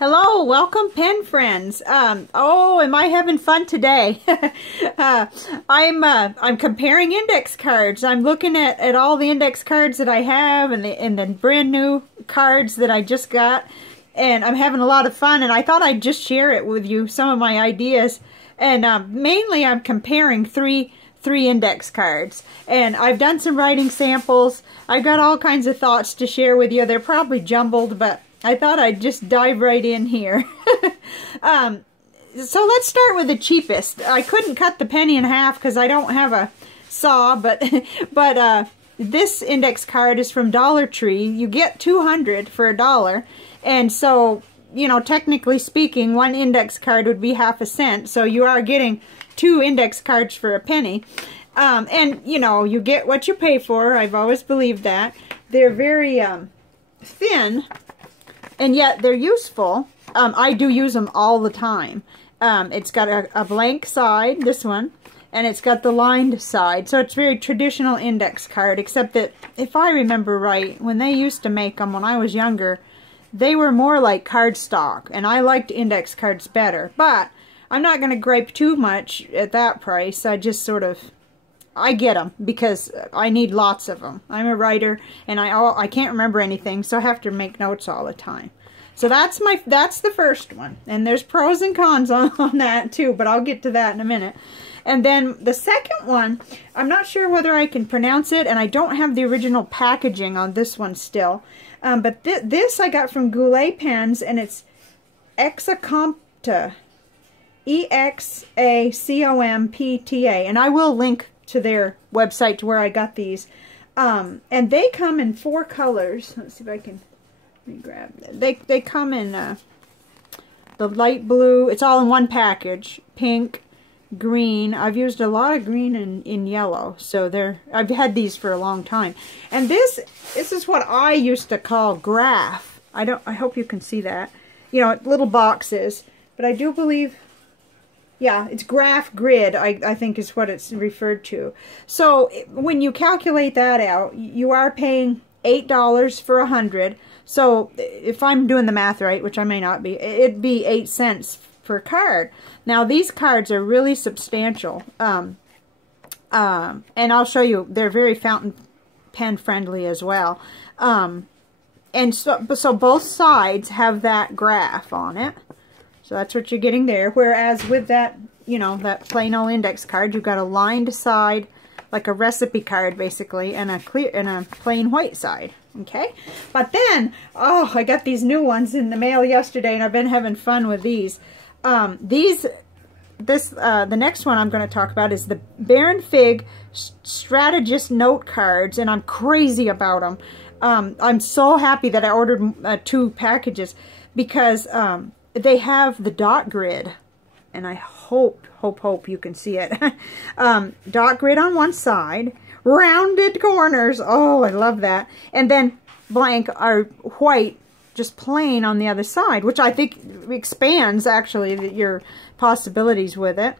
Hello, welcome pen friends. Oh, am I having fun today? I'm comparing index cards. I'm looking at all the index cards that I have and the brand new cards that I just got, and I'm having a lot of fun. And I thought I'd just share it with you, some of my ideas. And mainly, I'm comparing three index cards, and I've done some writing samples. I've got all kinds of thoughts to share with you. They're probably jumbled, but I thought I'd just dive right in here. So let's start with the cheapest. I couldn't cut the penny in half because I don't have a saw, but this index card is from Dollar Tree. You get 200 for $1, and so, you know, technically speaking, one index card would be half a cent, so you are getting 2 index cards for a penny. And, you know, you get what you pay for. I've always believed that. They're very thin, and yet they're useful. I do use them all the time. It's got a blank side, this one, and it's got the lined side. So it's very traditional index card, except that if I remember right, when they used to make them when I was younger, they were more like cardstock, and I liked index cards better. But I'm not going to gripe too much at that price. I just sort of, I get them because I need lots of them. I'm a writer, and I can't remember anything, so I have to make notes all the time. So that's the first one, and there's pros and cons on that too, but I'll get to that in a minute. And then the second one, I'm not sure whether I can pronounce it, and I don't have the original packaging on this one still. But this I got from Goulet pens, and it's Exacampta. E-X-A-C-O-M-P-T-A, and I will link to their website to where I got these. And they come in 4 colors. Let's see if I can grab them. They come in the light blue. It's all in one package. Pink, green. I've used a lot of green and in yellow, so I've had these for a long time. And this is what I used to call graph. I hope you can see that. You know, little boxes, but I do believe, yeah, it's graph grid, I think is what it's referred to. So when you calculate that out, you are paying $8 for 100. So if I'm doing the math right, which I may not be, it'd be 8 cents per card. Now these cards are really substantial. And I'll show you, they're very fountain pen friendly as well. And so both sides have that graph on it. So that's what you're getting there. Whereas with that, you know, that plain old index card, you've got a lined side, like a recipe card basically, and a plain white side. Okay? But then, oh, I got these new ones in the mail yesterday, and I've been having fun with these. The next one I'm going to talk about is the Baron Fig Strategist note cards, and I'm crazy about them. I'm so happy that I ordered 2 packages because they have the dot grid, and I hope you can see it. Dot grid on one side, rounded corners, oh, I love that, and then blank or white, just plain on the other side, which I think expands actually your possibilities with it.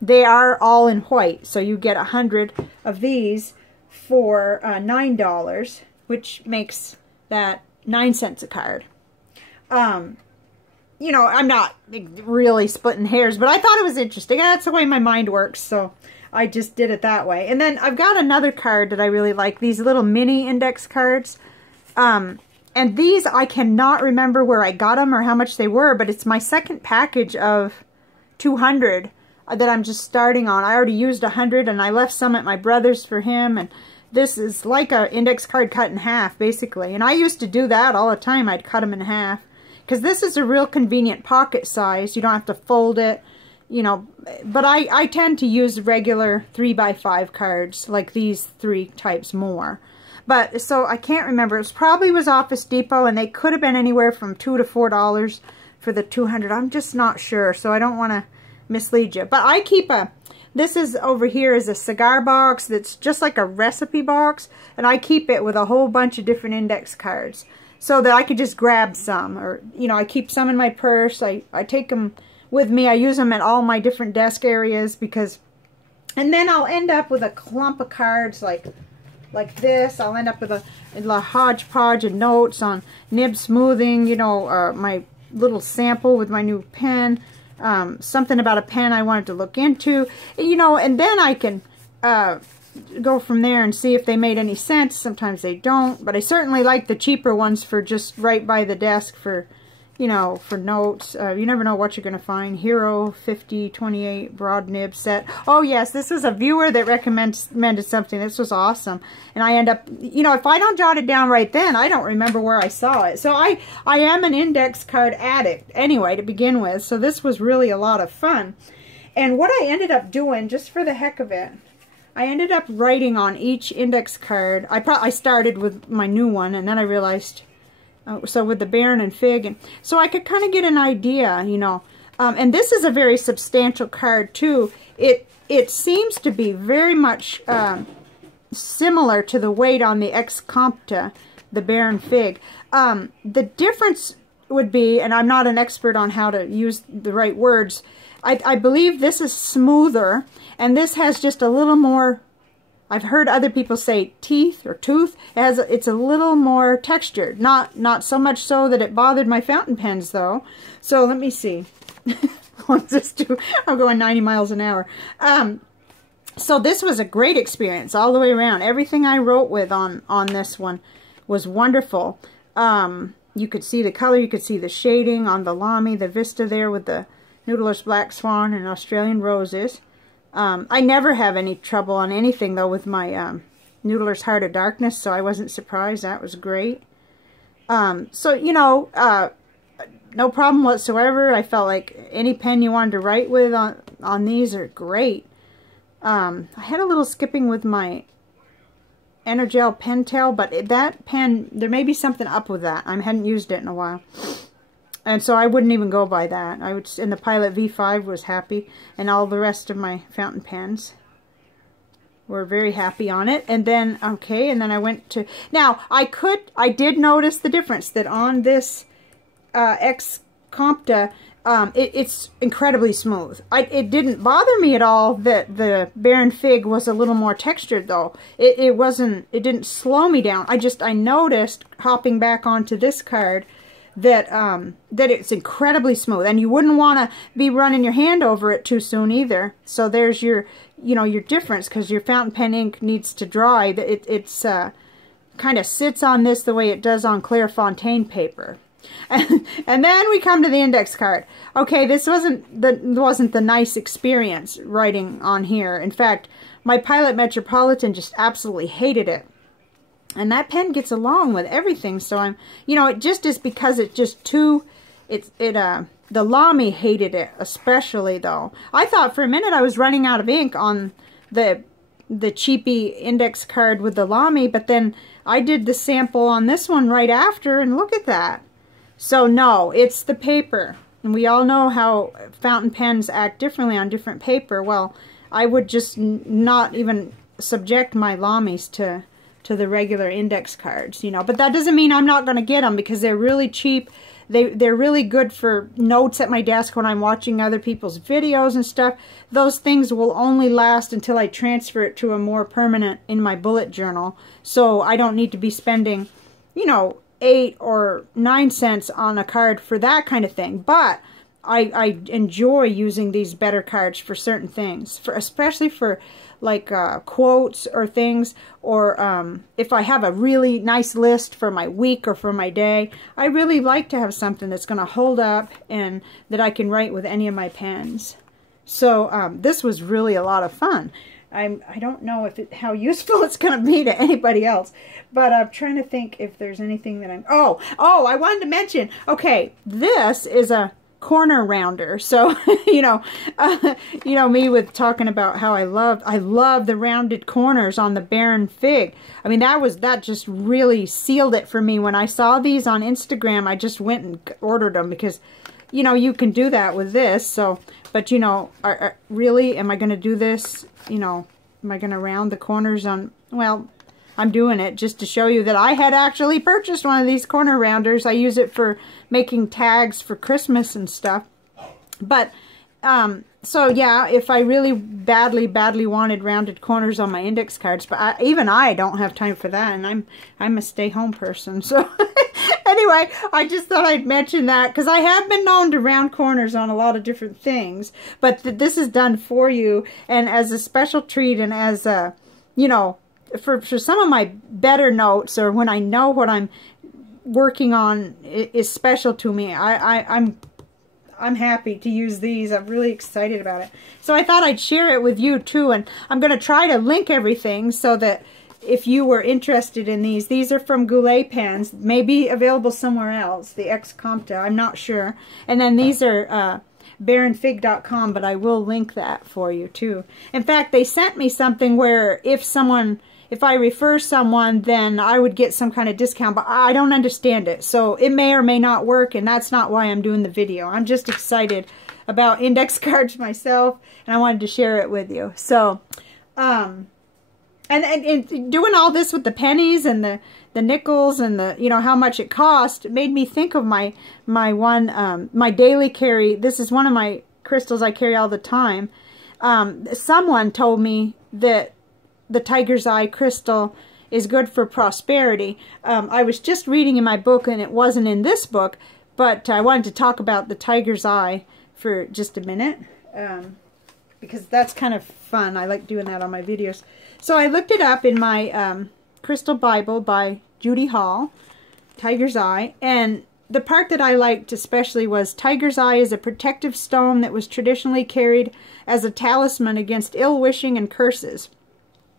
They are all in white, so you get 100 of these for $9, which makes that 9 cents a card. You know, I'm not really splitting hairs, but I thought it was interesting. That's the way my mind works, so I just did it that way. And then I've got another card that I really like, these little mini index cards. And these, I cannot remember where I got them or how much they were, but it's my second package of 200 that I'm just starting on. I already used 100, and I left some at my brother's for him, and this is like an index card cut in half, basically. And I used to do that all the time. I'd cut them in half. Because this is a real convenient pocket size. You don't have to fold it, you know. But I tend to use regular 3x5 cards, like these 3 types more. But, so I can't remember. It probably was Office Depot, and they could have been anywhere from $2 to $4 for the 200. I'm just not sure, so I don't want to mislead you. But I keep this is over here is a cigar box that's just like a recipe box, and I keep it with a whole bunch of different index cards, so that I could just grab some, or, you know, I keep some in my purse. I take them with me. I use them at all my different desk areas because, and then I'll end up with a clump of cards like this. I'll end up with a hodgepodge of notes on nib smoothing, you know, my little sample with my new pen. Something about a pen I wanted to look into, you know, and then I can go from there and see if they made any sense. Sometimes they don't, but I certainly like the cheaper ones for just right by the desk for, you know, for notes. You never know what you're going to find. Hero 5028 broad nib set. Oh yes, this was a viewer that recommended something. This was awesome. And I end up, you know, if I don't jot it down right then, I don't remember where I saw it. So I am an index card addict anyway to begin with. So this was really a lot of fun. And what I ended up doing, just for the heck of it, I ended up writing on each index card. I started with my new one, and then I realized, so with the Baron and Fig, and so I could kind of get an idea, you know. And this is a very substantial card too. It seems to be very much similar to the weight on the Exacompta, the Baron Fig. The difference would be, and I'm not an expert on how to use the right words, I believe this is smoother, and this has just a little more, I've heard other people say teeth or tooth. It's a little more textured. Not so much so that it bothered my fountain pens though. So let me see. What's this do? I'm going 90 miles an hour. So this was a great experience all the way around. Everything I wrote with on this one was wonderful. You could see the color, you could see the shading on the Lamy, the Vista there with the Noodler's Black Swan and Australian Roses. I never have any trouble on anything, though, with my Noodler's Heart of Darkness, so I wasn't surprised. That was great. So, you know, no problem whatsoever. I felt like any pen you wanted to write with on these are great. I had a little skipping with my Energel Pentel, but that pen, there may be something up with that. I hadn't used it in a while. And so I wouldn't even go by that. And the Pilot V5 was happy, and all the rest of my fountain pens were very happy on it. And then, okay, and then I went to, now I did notice the difference that on this Exacompta, it's incredibly smooth. It didn't bother me at all that the Baron Fig was a little more textured though. It didn't slow me down. I noticed hopping back onto this card that it's incredibly smooth, and you wouldn't want to be running your hand over it too soon either. So there's your, you know, your difference, because your fountain pen ink needs to dry. It's kind of sits on this the way it does on Clairefontaine paper. And then we come to the index card. Okay, this wasn't the nice experience writing on here. In fact, my Pilot Metropolitan just absolutely hated it. And that pen gets along with everything, so I'm, you know, it just is because it's just too, the Lamy hated it, especially though. I thought for a minute I was running out of ink on the cheapy index card with the Lamy, but then I did the sample on this one right after, and look at that. So no, it's the paper. And we all know how fountain pens act differently on different paper. Well, I would just not even subject my Lamys to the regular index cards, you know. But that doesn't mean I'm not going to get them, because they're really cheap. They're really good for notes at my desk when I'm watching other people's videos and stuff. Those things will only last until I transfer it to a more permanent in my bullet journal. So I don't need to be spending, you know, 8 or 9 cents on a card for that kind of thing. But I enjoy using these better cards for certain things, especially for like quotes or things, or if I have a really nice list for my week or for my day. I really like to have something that's going to hold up and that I can write with any of my pens. So this was really a lot of fun. I don't know how useful it's going to be to anybody else, but I'm trying to think if there's anything that I'm... Oh, I wanted to mention, okay, this is a corner rounder. So, you know me with talking about how I love the rounded corners on the Baron Fig. I mean, that just really sealed it for me. When I saw these on Instagram, I just went and ordered them, because, you know, you can do that with this. So, but, you know, really, am I going to do this? You know, am I going to round the corners on... Well, I'm doing it just to show you that I had actually purchased one of these corner rounders. I use it for making tags for Christmas and stuff. But, so yeah, if I really badly wanted rounded corners on my index cards, but even I don't have time for that, and I'm a stay-home person. So, anyway, I just thought I'd mention that because I have been known to round corners on a lot of different things, but this is done for you and as a special treat and as a, you know, for some of my better notes or when I know what I'm working on is special to me. I'm happy to use these. I'm really excited about it. So I thought I'd share it with you too, and I'm going to try to link everything so that if you were interested in these are from Goulet pens, maybe available somewhere else, the Exacompta, I'm not sure. And then these are baronfig.com, but I will link that for you too. In fact, they sent me something where if I refer someone, then I would get some kind of discount, but I don't understand it. So it may or may not work, and that's not why I'm doing the video. I'm just excited about index cards myself, and I wanted to share it with you. So, and doing all this with the pennies and the nickels and the, you know, how much it cost, it made me think of my daily carry. This is one of my crystals I carry all the time. Someone told me that the tiger's eye crystal is good for prosperity. I was just reading in my book, and it wasn't in this book, but I wanted to talk about the tiger's eye for just a minute, because that's kind of fun. I like doing that on my videos. So I looked it up in my Crystal Bible by Judy Hall, Tiger's Eye, and the part that I liked especially was Tiger's Eye is a protective stone that was traditionally carried as a talisman against ill-wishing and curses.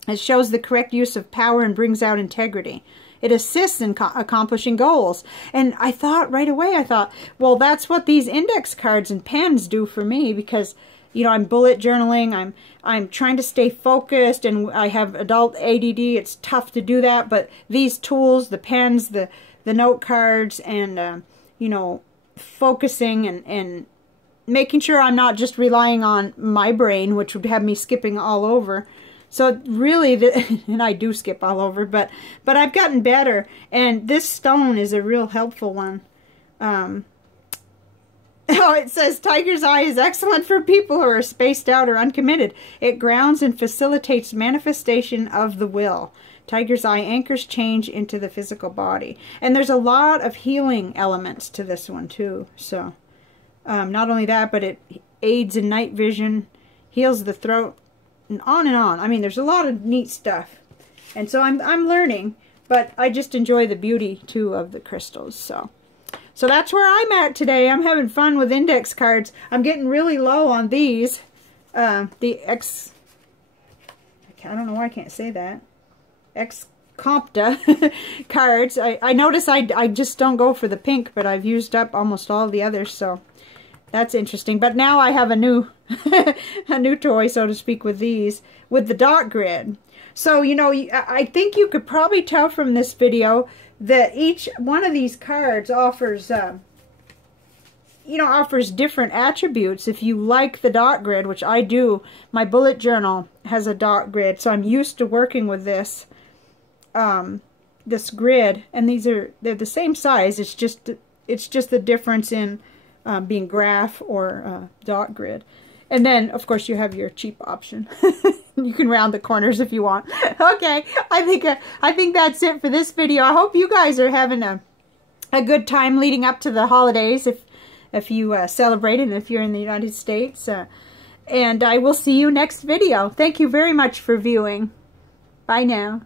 It shows the correct use of power and brings out integrity. It assists in accomplishing goals. And I thought right away, well, that's what these index cards and pens do for me, because, you know, I'm bullet journaling, I'm trying to stay focused, and I have adult ADD. It's tough to do that, but these tools, the pens, the note cards, and, you know, focusing and making sure I'm not just relying on my brain, which would have me skipping all over. So really, and I do skip all over, but I've gotten better, and this stone is a real helpful one. Oh, it says, Tiger's Eye is excellent for people who are spaced out or uncommitted. It grounds and facilitates manifestation of the will. Tiger's Eye anchors change into the physical body. And there's a lot of healing elements to this one, too. So, not only that, but it aids in night vision, heals the throat, and on and on. I mean, there's a lot of neat stuff. And so I'm learning, but I just enjoy the beauty, too, of the crystals. So that's where I'm at today. I'm having fun with index cards. I'm getting really low on these. I don't know why I can't say that. Exacompta cards. I notice I just don't go for the pink, but I've used up almost all the others, so that's interesting. But now I have a new a new toy, so to speak, with these, with the dot grid. So, you know, I think you could probably tell from this video that each one of these cards offers, you know, offers different attributes. If you like the dot grid, which I do, my bullet journal has a dot grid, so I'm used to working with this, this grid, and they're the same size. It's just the difference in being graph or dot grid. And then, of course, you have your cheap option. You can round the corners if you want. Okay, I think that's it for this video. I hope you guys are having a good time leading up to the holidays, if you celebrate it, and if you're in the United States. And I will see you next video. Thank you very much for viewing. Bye now.